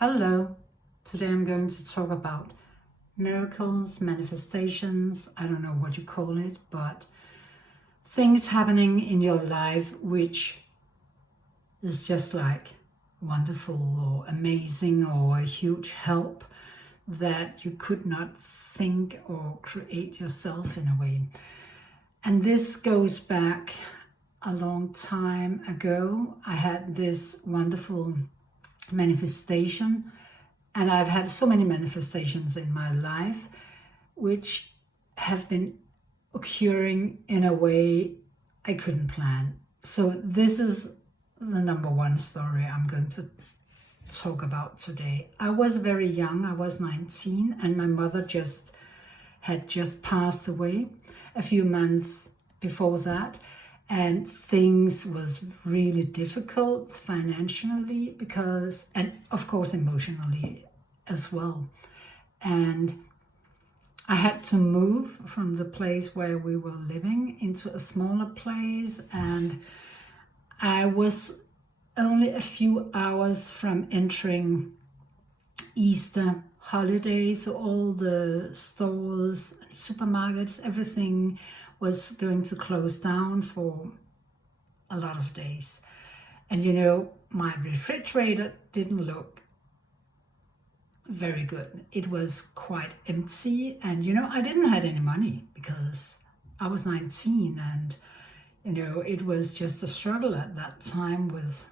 Hello, today I'm going to talk about miracles, manifestations, I don't know what you call it, but things happening in your life which is just like wonderful or amazing or a huge help that you could not think or create yourself in a way. And this goes back a long time ago. I had this wonderful manifestation. And I've had so many manifestations in my life, which have been occurring in a way I couldn't plan. So this is the number one story I'm going to talk about today. I was very young, I was 19, and my mother had just passed away a few months before that. And things was really difficult financially and of course emotionally as well. And I had to move from the place where we were living into a smaller place, and I was only a few hours from entering Easter holiday, so all the stores, supermarkets, everything was going to close down for a lot of days. And my refrigerator didn't look very good. It was quite empty, and I didn't have any money because I was 19, and it was just a struggle at that time with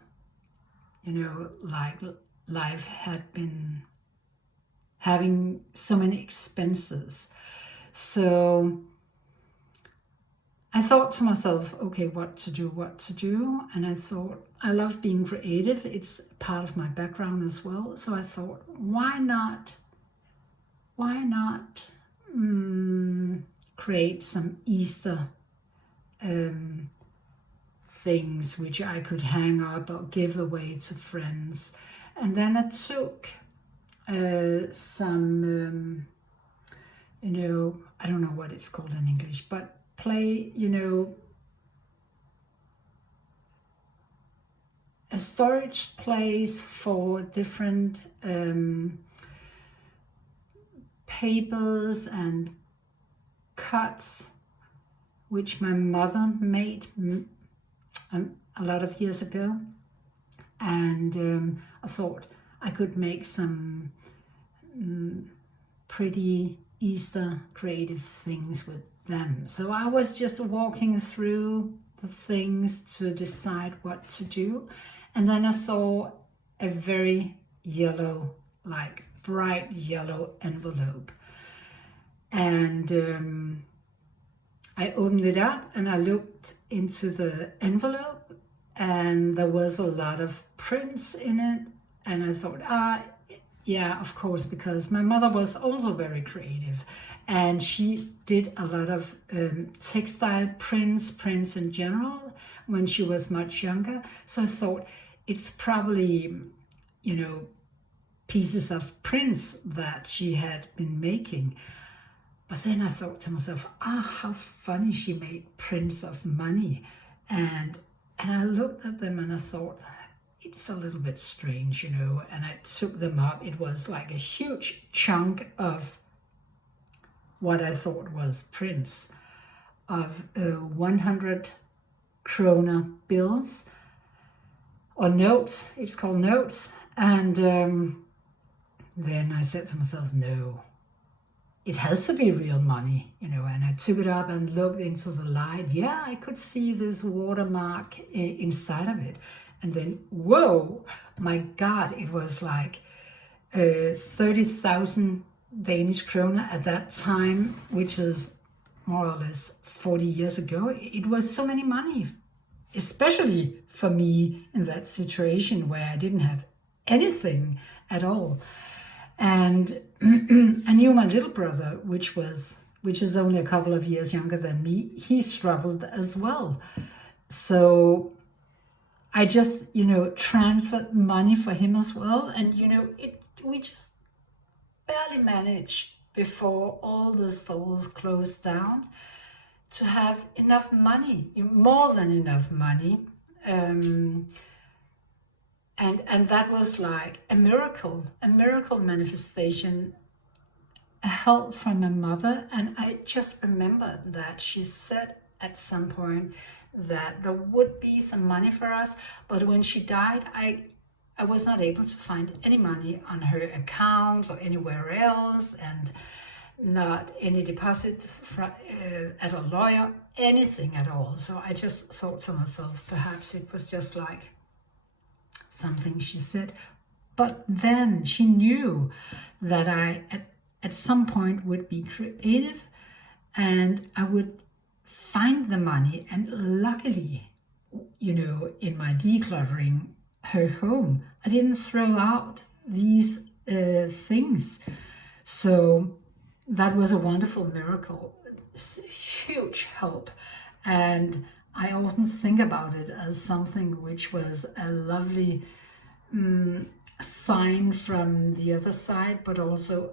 like life had been having so many expenses. So I thought to myself, okay, what to do. And I thought, I love being creative. It's part of my background as well. So I thought, why not create some Easter things which I could hang up or give away to friends. And then I took some, I don't know what it's called in English, but a storage place for different papers and cuts, which my mother made a lot of years ago. And I thought I could make some pretty Easter creative things with them. So I was just walking through the things to decide what to do. And then I saw a very yellow, like bright yellow envelope. And I opened it up and I looked into the envelope, and there was a lot of prints in it. And I thought, yeah, of course, because my mother was also very creative, and she did a lot of textile prints in general when she was much younger. So I thought it's probably, pieces of prints that she had been making. But then I thought to myself, how funny, she made prints of money. And I looked at them and I thought, it's a little bit strange, and I took them up. It was like a huge chunk of what I thought was prints of 100 krona bills, or notes. It's called notes. And then I said to myself, no, it has to be real money, and I took it up and looked into the light. Yeah, I could see this watermark inside of it. And then, whoa, my God, it was like 30,000 Danish kroner at that time, which is more or less 40 years ago. It was so many money, especially for me in that situation where I didn't have anything at all. And I knew my little brother, which is only a couple of years younger than me, he struggled as well. So I just, transferred money for him as well. And, we just barely managed before all the stores closed down to have enough money, more than enough money, And that was like a miracle manifestation, a help from my mother. And I just remembered that she said at some point that there would be some money for us, but when she died, I was not able to find any money on her accounts or anywhere else, and not any deposit at a lawyer, anything at all. So I just thought to myself, perhaps it was just like something she said. But then she knew that I at some point would be creative and I would find the money. And luckily, in my decluttering her home, I didn't throw out these things. So that was a wonderful miracle, huge help. And I often think about it as something which was a lovely sign from the other side, but also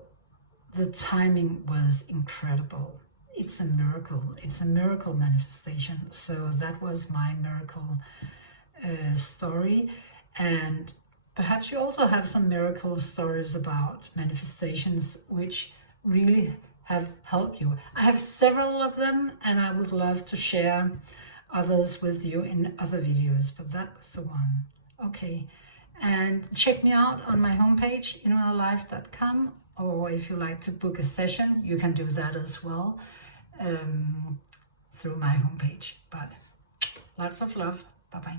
the timing was incredible. It's a miracle. It's a miracle manifestation. So that was my miracle story. And perhaps you also have some miracle stories about manifestations which really have helped you. I have several of them, and I would love to share others with you in other videos, but that was the one. Okay, and check me out on my homepage, Inualife.com, or if you like to book a session, you can do that as well through my homepage. But lots of love. Bye-bye.